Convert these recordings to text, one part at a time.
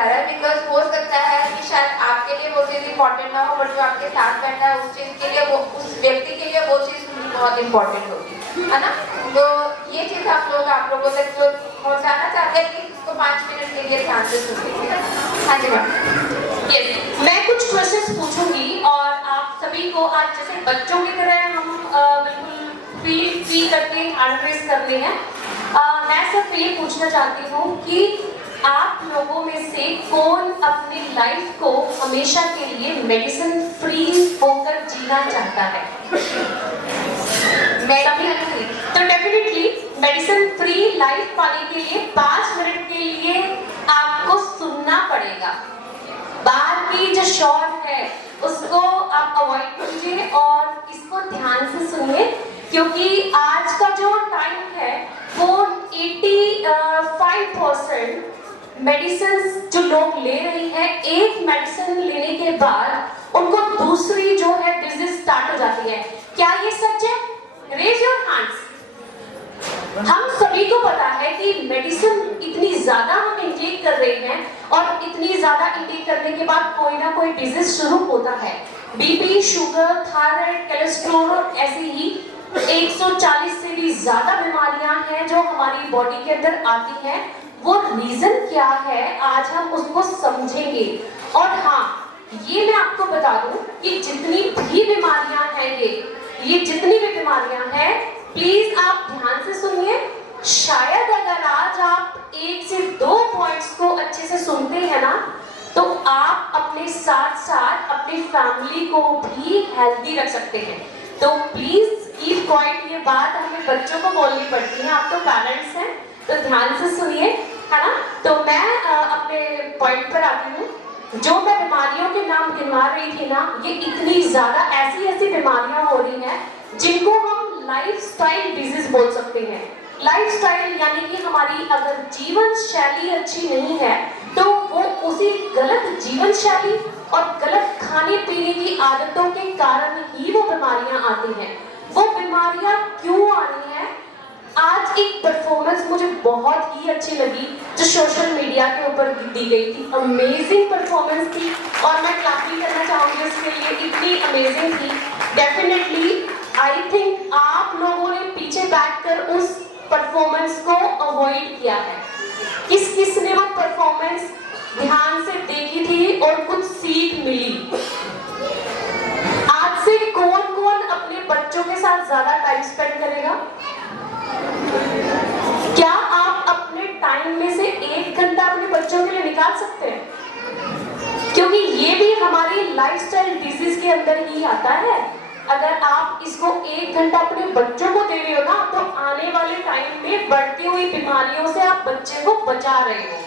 आ रहा है, बिकॉज हो सकता है कि शायद आपके लिए वो चीज़ इम्पोर्टेंट ना हो, बट जो आपके साथ बैठा है उस चीज़ के लिए, वो उस व्यक्ति के लिए वो चीज़ सुननी बहुत इम्पोर्टेंट होगी, है ना। तो ये चीज़ हम लोग आप लोगों तक जो पहुँचाना चाहते हैं कि इसको 5 मिनट के लिए ध्यान से सुनिए। हाँ जी मैम। मैं कुछ क्वेश्चंस पूछूंगी और आप सभी को आज जैसे बच्चों की तरह हम बिल्कुल फील करके हैंड रेज करने हैं। मैं सिर्फ ये पूछना चाहती हूँ कि आप लोगों में से कौन अपनी लाइफ को हमेशा के लिए मेडिसिन फ्री होकर जीना चाहता है? तो डेफिनेटली मेडिसिन फ्री लाइफ पाने के लिए 5 मिनट के लिए आपको सुनना पड़ेगा। बाहर की जो शॉर्ट है उसको आप अवॉइड कीजिए और इसको ध्यान से सुनिए, क्योंकि आज का जो टाइम है वो 85% मेडिसिन जो लोग ले रही हैं, एक मेडिसिन लेने के बाद उनको दूसरी जो है डिजीज स्टार्ट हो जाती है। क्या ये सच है? Raise your hands. हम सभी को पता है कि मेडिसिन इतनी ज्यादा हम इंटेक कर रहे हैं और इतनी ज्यादा इंटेक करने के बाद कोई ना कोई डिजीज शुरू होता है। बीपी, शुगर, थायराइड, कोलेस्ट्रॉल, ऐसे ही 140 से भी ज्यादा बीमारियां हैं जो हमारी बॉडी के अंदर आती हैं। वो रीजन क्या है आज हम उसको समझेंगे। और हाँ, ये मैं आपको बता दूं कि जितनी भी बीमारियां हैं, ये जितनी भी बीमारियां हैं, प्लीज आप ध्यान से सुनिए। शायद अगर आज आप 1 से 2 पॉइंट्स को अच्छे से सुनते हैं ना, तो आप अपने साथ साथ अपनी फैमिली को भी हेल्दी रख सकते हैं। तो प्लीज कीप क्वाइट। ये बात हमें बच्चों को बोलनी पड़ती है, आप तो पेरेंट्स हैं, तो ध्यान से सुनिए, है ना। तो मैं अपने पॉइंट पर आती हूँ। जो मैं बीमारियों के नाम गिनवा रही थी ना, ये इतनी ज्यादा ऐसी बीमारियां हो रही हैं जिनको हम लाइफस्टाइल डिजीज बोल सकते हैं। लाइफस्टाइल यानी कि हमारी अगर जीवन शैली अच्छी नहीं है तो वो उसी गलत जीवन शैली और गलत खाने पीने की आदतों के कारण ही वो बीमारियां आती हैं। वो बीमारियां क्यों आनी है? आज एक परफॉर्मेंस मुझे बहुत ही अच्छी लगी जो सोशल मीडिया के ऊपर दी गई थी। अमेजिंग परफॉर्मेंस थी और मैं क्लैपिंग करना चाहूंगी उसके लिए, इतनी अमेजिंग थी। डेफिनेटली आई थिंक आप लोगों ने पीछे बैठकर उस परफॉर्मेंस को अवॉइड किया है। किस किस ने वो परफॉर्मेंस ध्यान से देखी थी और कुछ सीख मिली? आज से कौन कौन अपने बच्चों के साथ ज्यादा टाइम स्पेंड करेगा? क्या आप अपने टाइम में से 1 घंटा अपने बच्चों के लिए निकाल सकते हैं? क्योंकि ये भी हमारी लाइफस्टाइल डिजीज के अंदर ही आता है। अगर आप इसको 1 घंटा अपने बच्चों को दे रहे हो ना, तो आने वाले टाइम में बढ़ती हुई बीमारियों से आप बच्चे को बचा रहे हो,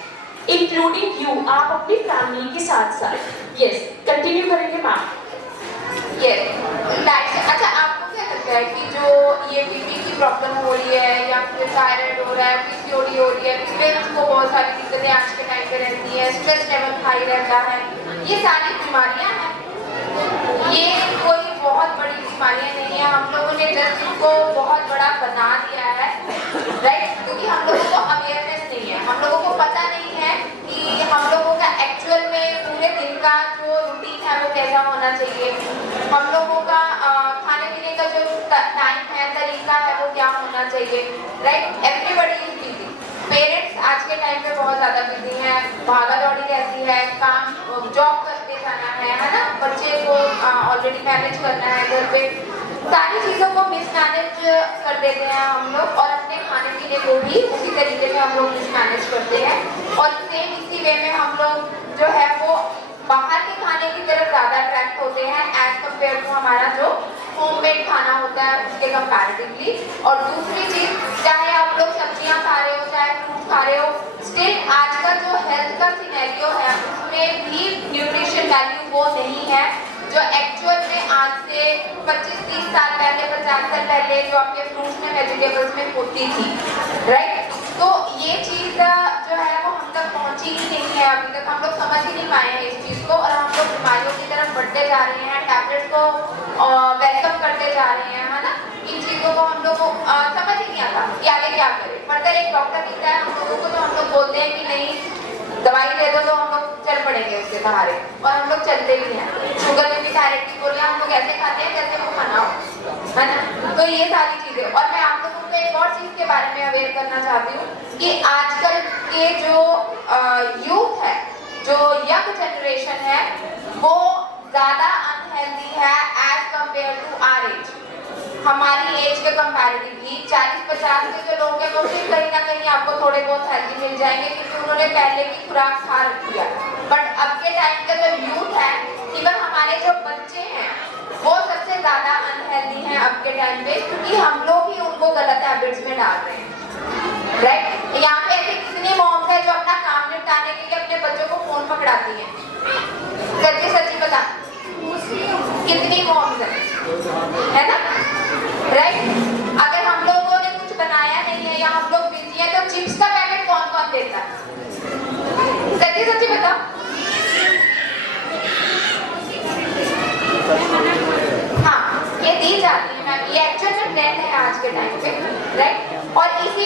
इंक्लूडिंग यू, आप अपनी फैमिली के साथ साथ। यस, कंटिन्यू करेंगे मैम। अच्छा, आपको क्या लगता है कि जो ये बीपी की प्रॉब्लम हो रही है या फिर थायराइड हो रहा है, पीसीओडी हो रही है, पेरेंट्स को बहुत सारी दिक्कतें आज के टाइम पे रहती है, स्ट्रेस लेवल हाई रहता है, ये सारी बीमारियां हैं? ये कोई बहुत बड़ी बीमारियां नहीं है। हम लोगों ने जस्ट इनको बहुत बड़ा बना दिया है, राइट? क्योंकि हम लोगों को अवेयरनेस नहीं है, हम लोगों को पता नहीं है कि हम लोगों का एक्चुअल में पूरे दिन का जो रूटीन है वो कैसा होना चाहिए। हम लोगों का खाने पीने का जो टाइम है, तरीका है, वो क्या होना चाहिए, right? Everybody is busy. Parents आज के टाइम पे बहुत ज़्यादा बिजी हैं, भागा दौड़ी रहती है, काम जॉब करके जाना है ना, बच्चे को ऑलरेडी मैनेज करना है घर पे, सारी चीज़ों को मिसमैनेज कर देते हैं हम लोग और अपने खाने पीने को भी उसी तरीके से हम लोग मिसमैनेज करते हैं। और सेम इसी वे में हम लोग जो है वो बाहर के खाने की तरफ ज़्यादा अट्रैक्ट होते हैं एज कम्पेयर टू हमारा जो होममेड खाना होता है उसके कंपैरेटिवली। और दूसरी चीज़, चाहे आप लोग सब्जियां खा रहे हो, चाहे फ्रूट खा रहे हो, स्टिल आज का जो हेल्थ का सिनेरियो है उसमें भी न्यूट्रिशन वैल्यू वो नहीं है जो एक्चुअल में आज से 25-30 साल पहले, 50 साल पहले जो आपके फ्रूट्स में, वेजिटेबल्स में होती थी, राइट? तो ये चीज़ जो है वो हम तक पहुंची ही नहीं है अभी तक, हम लोग समझ ही नहीं पाए हैं इस चीज़ को और हम लोग बीमारियों की तरफ बढ़ते जा रहे हैं, टैबलेट्स को वेलकम करते जा रहे हैं, है ना। इन चीज़ों को हम लोग को समझ ही नहीं आता कि आगे क्या करें। फर्दर एक डॉक्टर दिखता है हम लोगों को तो हम लोग बोलते हैं कि नहीं दवाई दे दो, तो हम लोग चल पड़ेंगे उसके सहारे, और हम लोग चलते भी हैं। शुगर में भी डायरेक्टली बोलिए, हम लोग ऐसे खाते हैं जैसे वो खाना हो, है ना। तो ये सारी चीजें, और मैं आप लोगों को एक और चीज के बारे में अवेयर करना चाहती हूँ कि आजकल के जो यूथ है, जो यंग जनरेशन है, वो ज्यादा अनहेल्दी है as compared to our age. हमारी एज के कंपैरेटिवली 40-50 के जो लोग हैं वो भी कहीं ना कहीं आपको थोड़े बहुत हेल्दी मिल जाएंगे, क्योंकि उन्होंने पहले की खुराक खा रखी है। बट अब के टाइम का जो यूथ है, इवन हमारे जो बच्चे हैं, वो सबसे ज्यादा अनहेल्दी हैं अब के टाइम पे, क्योंकि हम लोग ही उनको गलत हैबिट्स में डाल रहे हैं, राइट। यहाँ पे ऐसे कितनी मॉम्स है जो अपना काम निपटाने के लिए अपने बच्चों को फोन पकड़ाती हैं, सच्ची सच्ची बता, कितनी मॉम्स है ना, राइट। अगर हम लोगों ने कुछ बनाया नहीं है या हम लोग बिजी हैं, तो चिप्स का पैकेट कौन कौन देता है, सच्ची सच्ची बताओ। हाँ, ये दी जाती है मैम, ये एक्चुअल में ट्रेंड है आज के टाइम पे, राइट। और इसी